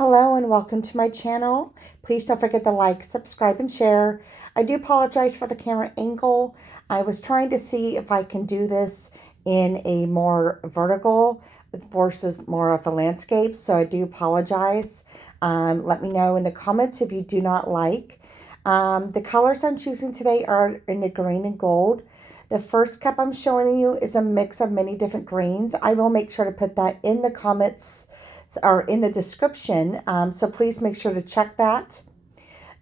Hello and welcome to my channel. Please don't forget to like, subscribe, and share. I do apologize for the camera angle. I was trying to see if I can do this in a more vertical versus more of a landscape, so I do apologize. Let me know in the comments if you do not like. The colors I'm choosing today are in the green and gold. The first cup I'm showing you is a mix of many different greens. I will make sure to put that in the comments or in the description, so please make sure to check that.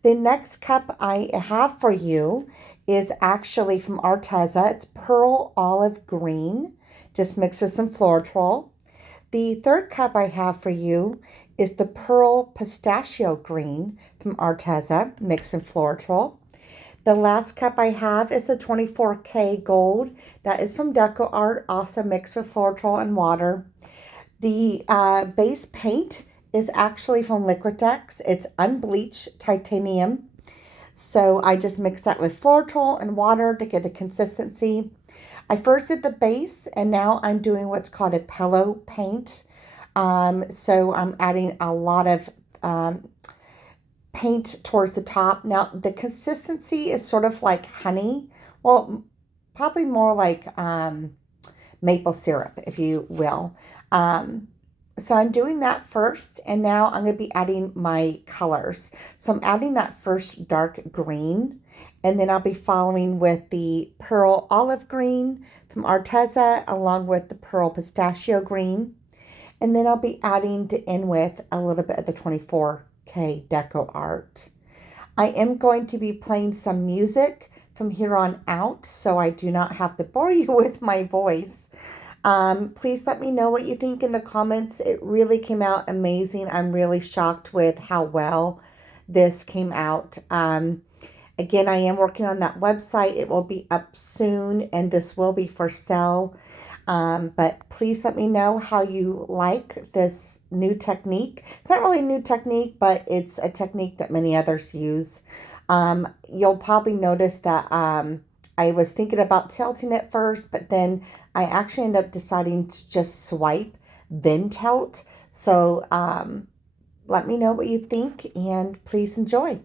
The next cup I have for you is actually from Arteza. It's Pearl Olive Green, just mixed with some Floetrol. The third cup I have for you is the Pearl Pistachio Green from Arteza, mixed in Floetrol. The last cup I have is a 24K Gold. That is from Decoart, also mixed with Floetrol and water. The base paint is actually from Liquitex. It's Unbleached Titanium. So I just mix that with Floetrol and water to get a consistency. I first did the base, and now I'm doing what's called a pillow paint. So I'm adding a lot of paint towards the top. Now the consistency is sort of like honey. Well, probably more like maple syrup, if you will. So I'm doing that first, and now I'm going to be adding my colors. So I'm adding that first dark green, and then I'll be following with the Pearl Olive Green from Arteza, along with the Pearl Pistachio Green. And then I'll be adding to end with a little bit of the 24K Decoart. I am going to be playing some music from here on out, so I do not have to bore you with my voice. Please let me know what you think in the comments. It really came out amazing. I'm really shocked with how well this came out. Again, I am working on that website. It will be up soon, and this will be for sale. But please let me know how you like this new technique. It's not really a new technique, but it's a technique that many others use. You'll probably notice that I was thinking about tilting it first, but then I actually ended up deciding to just swipe, then tilt. So let me know what you think, and please enjoy.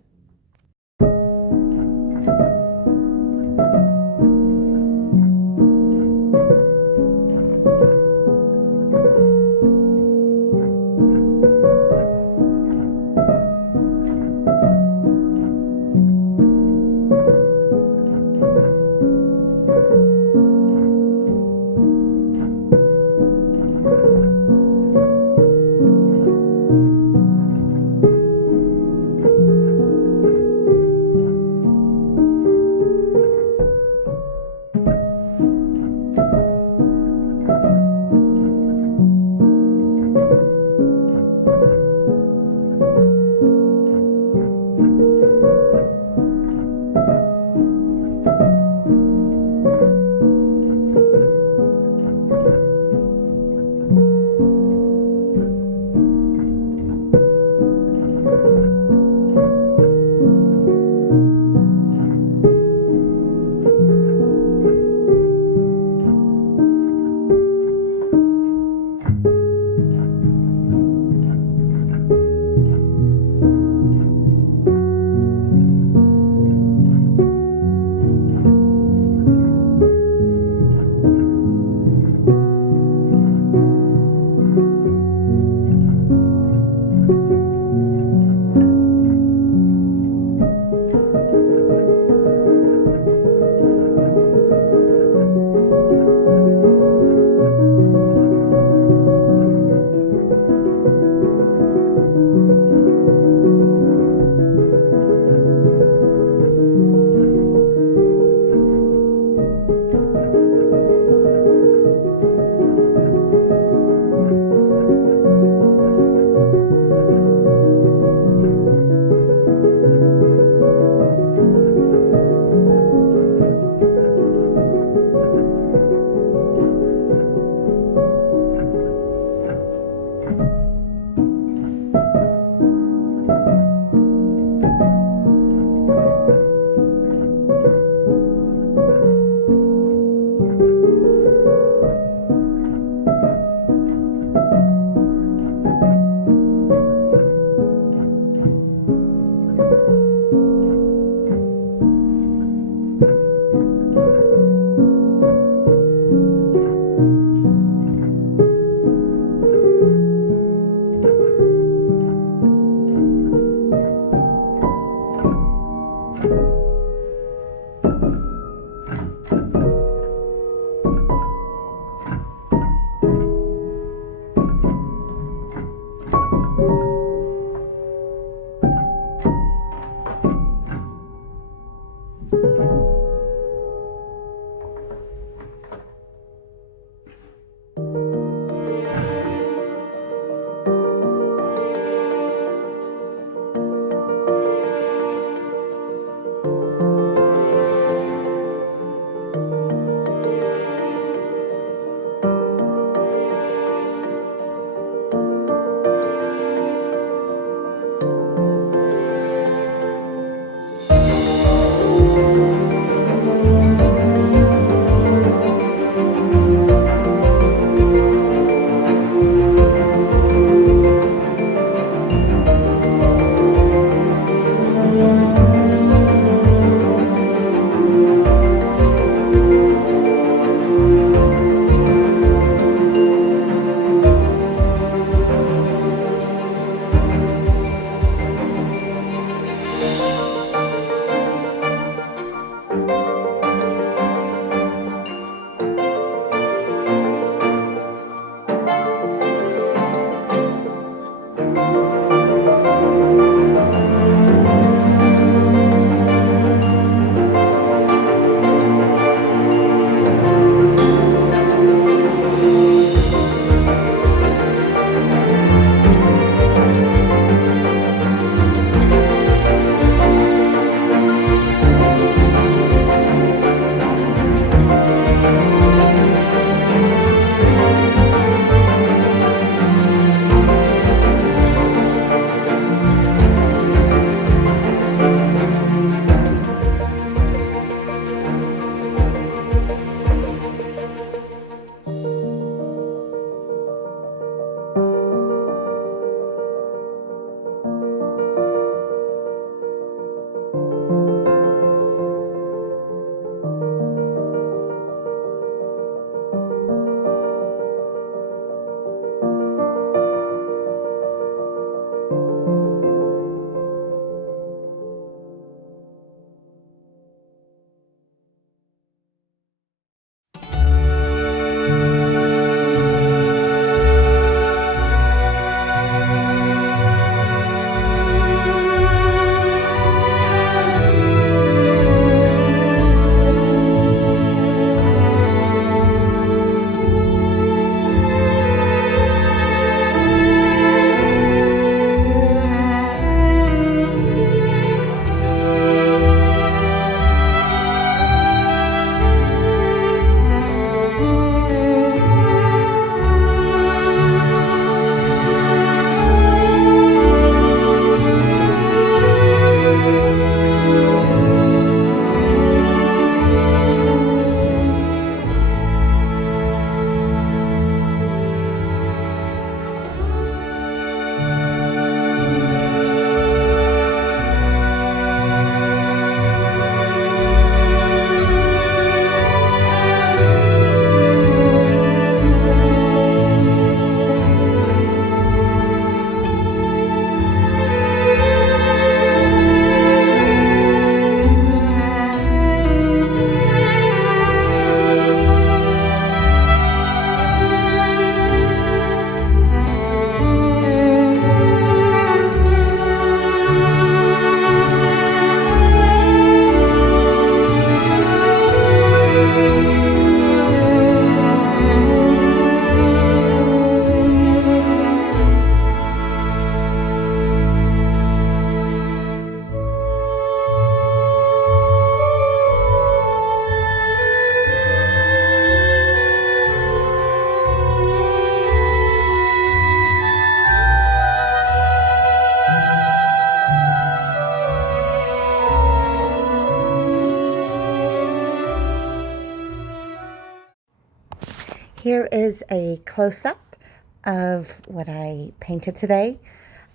Here is a close-up of what I painted today.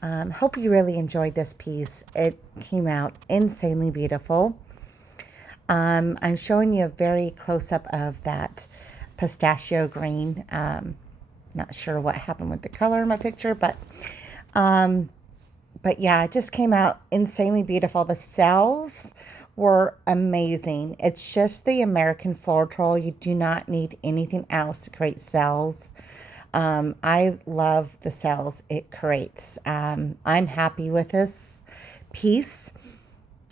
Hope you really enjoyed this piece. It came out insanely beautiful. I'm showing you a very close-up of that pistachio green. Not sure what happened with the color in my picture, but yeah, it just came out insanely beautiful. The cells were amazing. It's just the American Floetrol. You do not need anything else to create cells. I love the cells it creates. I'm happy with this piece.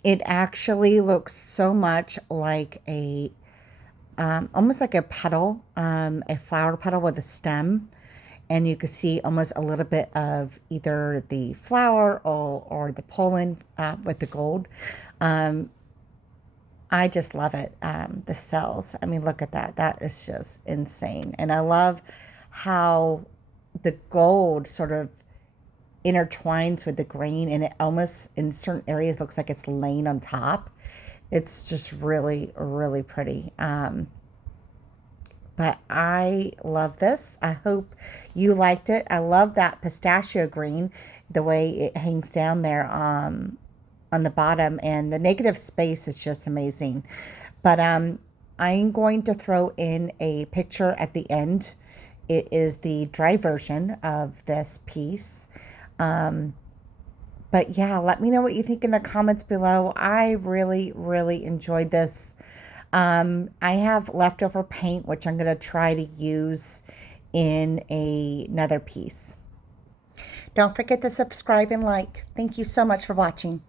It actually looks so much like a almost like a petal, a flower petal with a stem. And you can see almost a little bit of either the flower or the pollen with the gold. Um, I just love it. The cells. I mean, look at that. That is just insane. And I love how the gold sort of intertwines with the green, and it almost in certain areas looks like it's laying on top. It's just really, really pretty. But I love this. I hope you liked it. I love that pistachio green, the way it hangs down there on the bottom, and the negative space is just amazing. But I'm going to throw in a picture at the end. It is the dry version of this piece. Um, but yeah, let me know what you think in the comments below. I really, really enjoyed this. I have leftover paint, which I'm going to try to use in another piece. Don't forget to subscribe and like. Thank you so much for watching.